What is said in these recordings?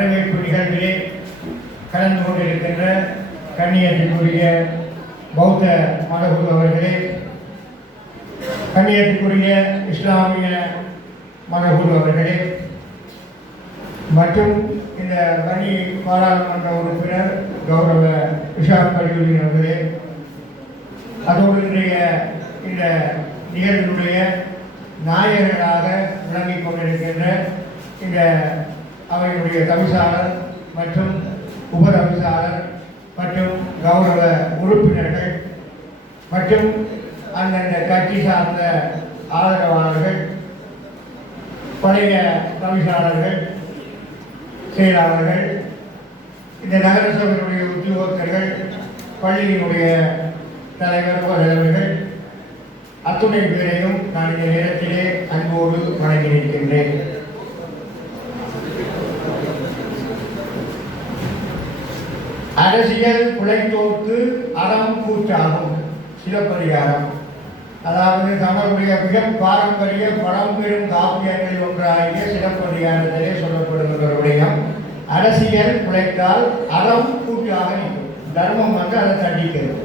வரவேற்பு நிகழ்விலே கலந்து கொண்டிருக்கின்ற கண்ணியத்திற்குரிய பௌத்த மதகுரு அவர்களே, கண்ணியத்திற்குரிய இஸ்லாமிய மதகுரு அவர்களே மற்றும் இந்த வன்னி பாராளுமன்ற உறுப்பினர் கௌரவ விஷால் கல்லூரி அவர்களே, அதோடு இன்றைய இந்த நிகழ்வுடைய நாயகர்களாக விளங்கிக் கொண்டிருக்கின்ற இந்த அவையினுடைய தவிசாளர் மற்றும் உபதவிசாளர் மற்றும் கௌரவ உறுப்பினர்கள் மற்றும் அந்தந்த கட்சி சார்ந்த ஆதரவாளர்கள், பழைய தவிசாளர்கள், செயலாளர்கள், இந்த நகர சபையினுடைய உத்தியோகத்தர்கள், பள்ளியினுடைய தலைவர் தலைவர்கள் அத்துணை பேரையும் நான் இந்த நேரத்திலே அன்போடு வணங்கி நிற்கின்றேன். அரசியல் பிழைத்தோர்க்கு அறம் கூற்றாகும் சிலப்பதிகாரம். அதாவது தமிழுடைய மிக பாரம்பரிய பழம்பெரும் காப்பியங்களில் ஒன்றாகிய சிலப்பதிகாரத்திலே சொல்லப்படுகிற விடயம், அரசியல் பிழைத்தால் அறம் கூற்றாக நிற்கும், தர்மம் வந்து அதை தண்டிக்கிறது.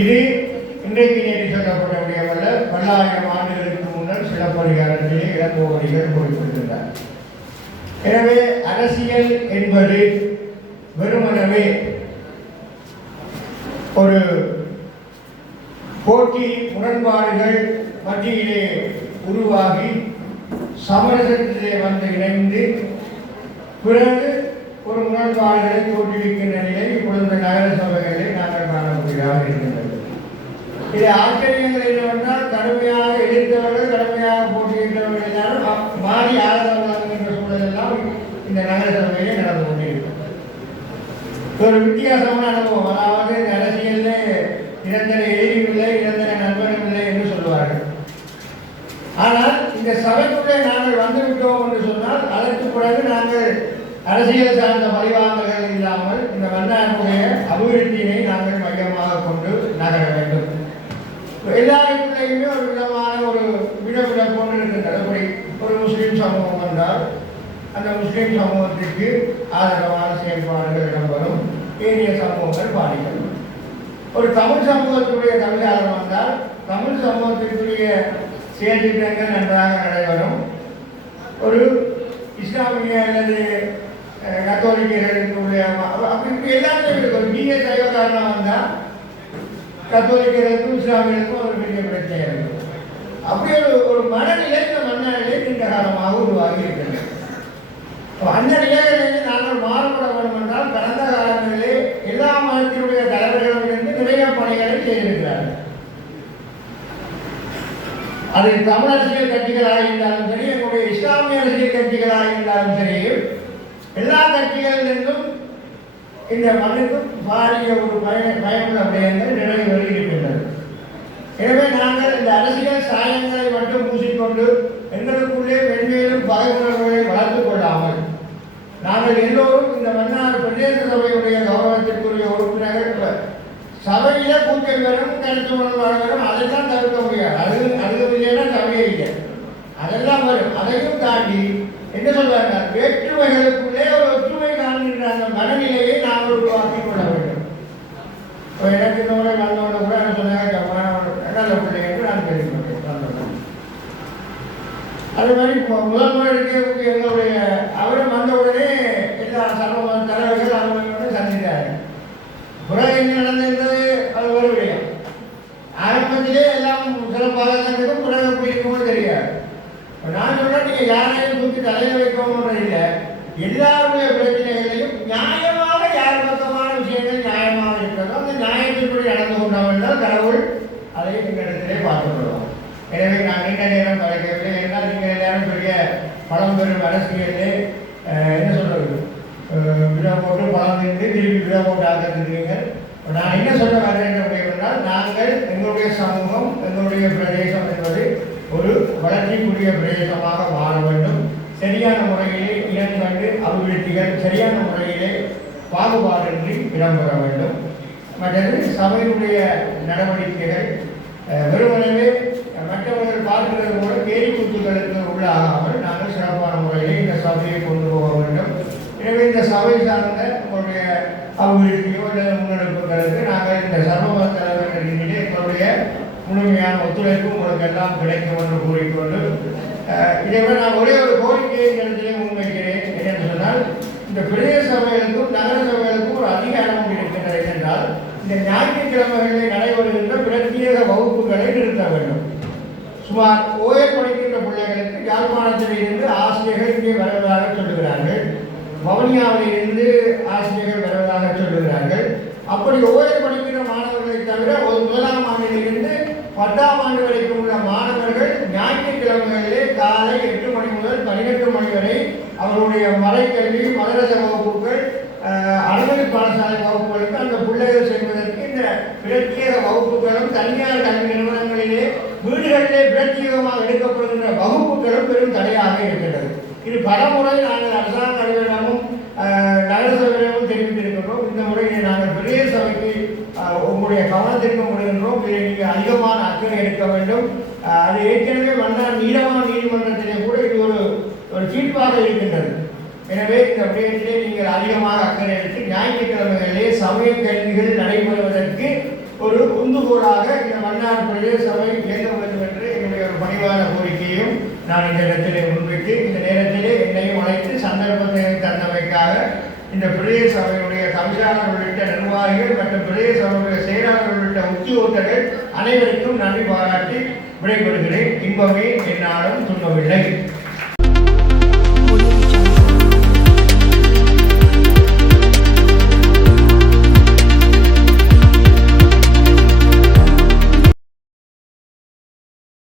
இது இன்றைக்கு நேற்று சொல்லப்பட்ட விடயமல்ல, பல்லாயிரம் ஆண்டுகளுக்கு முன்னர் சிலப்பதிகாரத்திலே இளங்கோவடிகள் குறிப்பிட்டிருந்தார். எனவே அரசியல் என்பது வெறுமனவே ஒரு போட்டி முரண்பாடுகள் மத்தியிலே உருவாகி சமரசத்திலே வந்து இணைந்து பிறகு ஒரு முரண்பாடுகளை தோற்றுவிக்கின்ற நிலை இப்பொழுது நகர சபைகளை நாங்கள் காணக்கூடியதாக இருக்கின்றது. இது ஆச்சரியங்கள் என்னவென்றால், கடுமையாக எதிர்த்தவர்கள் கடுமையாக போட்டியிட்டவர்கள் எல்லாரும் மாறி ஆதரவு என்ற சூழல் எல்லாம் இந்த நகர சபையிலே நடந்து கொண்டிருக்கும். ஒரு வித்தியாசமான அனுபவம். அதாவது அரசியலில் நிரந்தர எதிரியும் இல்லை, நிரந்தர நண்பரும் இல்லை என்று சொல்லுவார்கள். ஆனால் இந்த சபைக்குள்ளே நாங்கள் வந்துவிட்டோம் என்று சொன்னால் அதற்கு பிறகு நாங்கள் அரசியல் சார்ந்த பரிவாங்கங்கள் இல்லாமல் இந்த மன்னாருடைய அபிவிருத்தியினை நாங்கள் மையமாக கொண்டு நகர வேண்டும். எல்லாருக்குள்ளேயுமே ஒரு விதமான ஒரு விடவிடப்போன்று இருக்கின்றது. அப்படி ஒரு முஸ்லீம் சமூகம் வந்தால் அந்த முஸ்லீம் சமூகத்திற்கு ஆதரவான செயல்பாடுகள் இடம்பெறும், ஏனைய சமூகங்கள் பாதிக்கப்படும். ஒரு தமிழ் சமூகத்துடைய தமிழாளர் வந்தால் தமிழ் சமூகத்திற்குரிய செயல்திட்டங்கள் நன்றாக நடைபெறும். ஒரு இஸ்லாமிய அல்லது கத்தோலிக்கர்களுக்குடைய அப்படி எல்லாமே இருக்கும். நீங்க சைவக்காரனாக வந்தால் கத்தோலிக்கர்களுக்கும் இஸ்லாமியர்களுக்கும் ஒரு பெரிய பிரச்சனை இருக்கும். அப்படி ஒரு மனநிலை இந்த மன்னநிலை நீண்ட காலமாக உருவாகி இருக்கிறது. அந்த நிலையிலிருந்து நாங்கள் மாறுபட வேண்டும் என்றால் கடந்த காலங்களிலே எல்லா மதத்தினுடைய தலைவர்களும் இருந்து நிறைய பணிகளை செய்திருக்கிறார்கள். அது தமிழ் அரசியல் கட்சிகளாக இருந்தாலும் சரி, எங்களுடைய இஸ்லாமிய அரசியல் கட்சிகளாக இருந்தாலும் சரி, எல்லா கட்சிகளிலிருந்தும் இந்த மண்ணுக்கு பாரிய ஒரு பயனுள்ள விடயங்கள் நிறைவேறி இருக்கின்றது. எனவே நாங்கள் இந்த அரசியல் சாயங்களை மட்டும் பூசிக்கொண்டு எங்களுக்குள்ளே மென்மேலும் பகைமுறைகளை வளர்த்துக் கொள்ளாமல் நாங்கள் எல்லோரும் இந்த மன்னார் பிரதேச சபையுடைய கௌரவத்திற்குரிய உறுப்பினர்கள் சபையில கூட்டல் வரும், கருத்து முரண்பாடு வரும், அதெல்லாம் தவிர்க்க முடியாது. அது இல்லைன்னா சபையே இல்லை, அதெல்லாம் வரும். அதையும் தாண்டி என்ன சொல்றாங்க, வேற்றுமைகளுக்குள்ளே ஒரு ஒற்றுமை காண்கின்ற அந்த மனநிலையை நாங்கள் உருவாக்கிக் கொள்ள வேண்டும். எனக்கு இந்த முறை வந்தவங்க கூட என்ன சொன்னாங்க, நல்ல பிள்ளை என்று நான் கேள்விப்பட்டேன். அது மாதிரி முதல் முறைக்கு எங்களுடைய அவரும் வந்தவுடனே எல்லா சமூக தலைவர்கள் அவங்களோட சந்தித்தார்கள். பிறகு என்ன நடந்தது அது ஒரு விடயம். ஆரம்பத்திலே எல்லாம் சிறப்பாக இருந்ததும் பிறகு எப்படி இருக்குமோ தெரியாது. நான் சொல்றேன், நீங்க யாரையும் தூக்கி தலையில வைக்கணும் இல்லை, எல்லாருடைய பிரச்சனைகளையும் நியாயமாக யார் பக்கமான விஷயங்கள் நியாயமாக இருக்கிறதோ அந்த நியாயத்தின்படி நடந்து கொண்டவர்கள் கடவுள் அதை எங்களிடத்திலே பார்த்துக்கொள்வோம். எனவே நான் நீண்ட நேரம் கலைக்கவில்லை. ஏன்னால் நீங்கள் எல்லாரும் பெரிய பழம்பெரும் அரசியலே என்ன சொல்றது, விழா போட்டு பழம் இருந்து திருப்பி விழா போட்டு ஆக்கிருக்கிறீங்க. நான் என்ன சொல்ல வரேன் என்றால், நாங்கள் எங்களுடைய சமூகம் எங்களுடைய பிரதேசம் என்பது ஒரு வளர்ச்சிக்குரிய பிரதேசமாக மாற வேண்டும். சரியான முறையிலே இனங்கண்டு அபிவிருத்திகள் சரியான முறையிலே பாகுபாடின்றி இடம்பெற வேண்டும். மற்றது சபையினுடைய நடவடிக்கைகள் வெறுமனவே மற்றவர்கள் பார்க்கிறது போல கேலி கூத்துகளுக்கு உள்ளாகாமல் நாங்கள் சிறப்பான முறையிலே இந்த சபையை கொண்டு போக வேண்டும். எனவே இந்த சபை சார்ந்த உங்களுடைய அபிவிருத்தியோ இல்லை முன்னெடுப்புகளுக்கு நாங்கள் இந்த சர்வமத தலைவர்களிடையே எங்களுடைய முழுமையான ஒத்துழைப்பு உங்களுக்கு எல்லாம் கிடைக்கும் என்று கூறிக்கொண்டு இதேபோல் நான் ஒரே ஒரு கோரிக்கையை இந்த இடத்திலே முன்வைக்கிறேன். என்னென்னு சொன்னால், இந்த பிரதேச சபைகளுக்கும் நகர சபைகளுக்கும் ஒரு அதிகாரம் இருக்கின்றது. என்றால் இந்த ஞாயிற்றுக்கிழமைகளில் நடைபெறுகின்ற பிரத்யேக வகுப்புகளை நிறுத்த வேண்டும். சுமார் ஓயர் படிக்கின்ற பிள்ளைகளுக்கு யாழ்ப்பாணத்தில் இருந்து ஆசிரியர்கள் இங்கே வருவதாக சொல்லுகிறார்கள். வவுனியாவில் இருந்து ஆசிரியர்கள் வருவதாக சொல்லுகிறார்கள். அப்படி ஓயர் படிக்கிற மாணவர்களை தவிர ஒரு முதலாம் ஆண்டிலிருந்து 10ஆம் ஆண்டு வரைக்கும் உள்ள மாணவர்கள் ஞாயிற்றுக்கிழமைகளிலே காலை 8 மணி முதல் 12 மணி வரை அவருடைய மறைக்கல்வி மதரச வகுப்புகள் அறநிலை பாடசாலை வகுப்புகளுக்கு அந்த பிள்ளைகள் செல்வதற்கு இந்த பிரத்யேக வகுப்புகளும் தனியார் கல்வி நிறுவனங்களிலே வீடுகளிலே பிரத்யேகமாக எடுக்கப்படுகின்ற வகுப்புகளும் பெரும் தடையாக இருக்கின்றது. இது பலமுறை நாங்கள் அரசாங்க அலுவலகமும் நகரசபையிடமும் தெரிவித்திருக்கின்றோம். இந்த முறையை நாங்கள் பெரிய சபைக்கு உங்களுடைய கவனத்திற்கு முடுகின்றோம். இதில் நீங்கள் அதிகமான அக்கறை எடுக்க வேண்டும். அது ஏற்கனவே மன்னார் நீதவான் நீதிமன்றத்திலே கூட இது ஒரு தீர்ப்பாக இருக்கின்றது. எனவே இந்த விடயத்திலே நீங்கள் அதிகமாக அக்கறை எடுத்து ஞாயிற்றுக்கிழமைகளிலே சமய கல்விகள் நடைபெறுவதற்கு ஒரு உந்துகோலாக இந்த மன்னார் பிரதேச சபை இயங்க வேண்டும் என்று என்னுடைய ஒரு பணிவான கோரிக்கையும் நான் இந்த இடத்திலே முன்வைத்து இந்த நேரத்திலே என்னையும் அழைத்து சந்தர்ப்பத்தை தந்தமைக்காக இந்த பிரதேச சபையுடைய தவிசாளர் உள்ளிட்ட நிர்வாகிகள் மற்றும் பிரதேச சபையுடைய செயலாளர் உள்ளிட்ட உத்தியோகத்தர்கள் அனைவருக்கும் நன்றி பாராட்டி விடைபெறுகிறேன். இன்பமே என்னாலும் துன்பமில்லை.